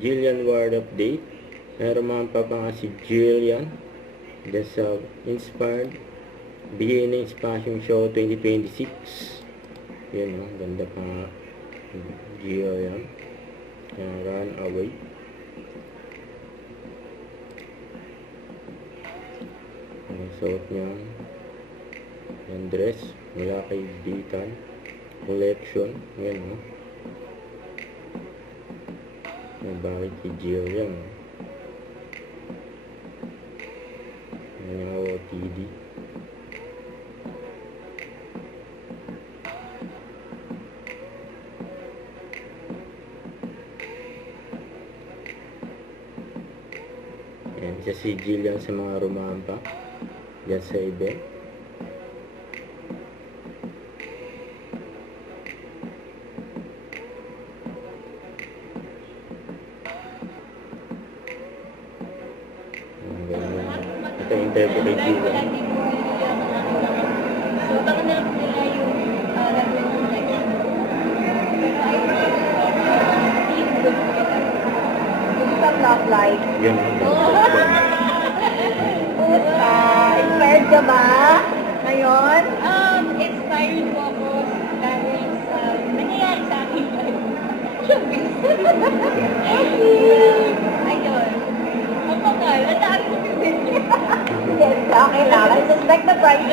Jillian Ward update. Meron mga pa si Jillian. That's inspired. BNA Fashion Show 2026. Yan o, ganda pa nga. Gio yan. Run away. Ang suot niya. Yung dress. Mula kay Ditan. Collection. Yan o. May bakit kay Gio yan o. Yan yung OTD. Yan, isa si Jillian sa mga rumampa dyan sa event. Ito yung interview kay Jillian. So, baka na lang nila yung lagyan ng next. Gusto love life. Yun. Inspired ka ba? Ngayon? Inspired po ako dahil sa nangyayari sa akin. Ayun. Ako nga, ladaan ko din. Yes, okay lang. I suspect the price.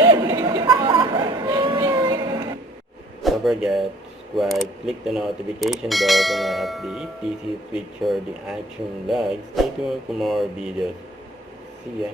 Don't forget, subscribe, click the notification bell for my update. Please hit feature the action like. Stay tuned for more videos. See ya.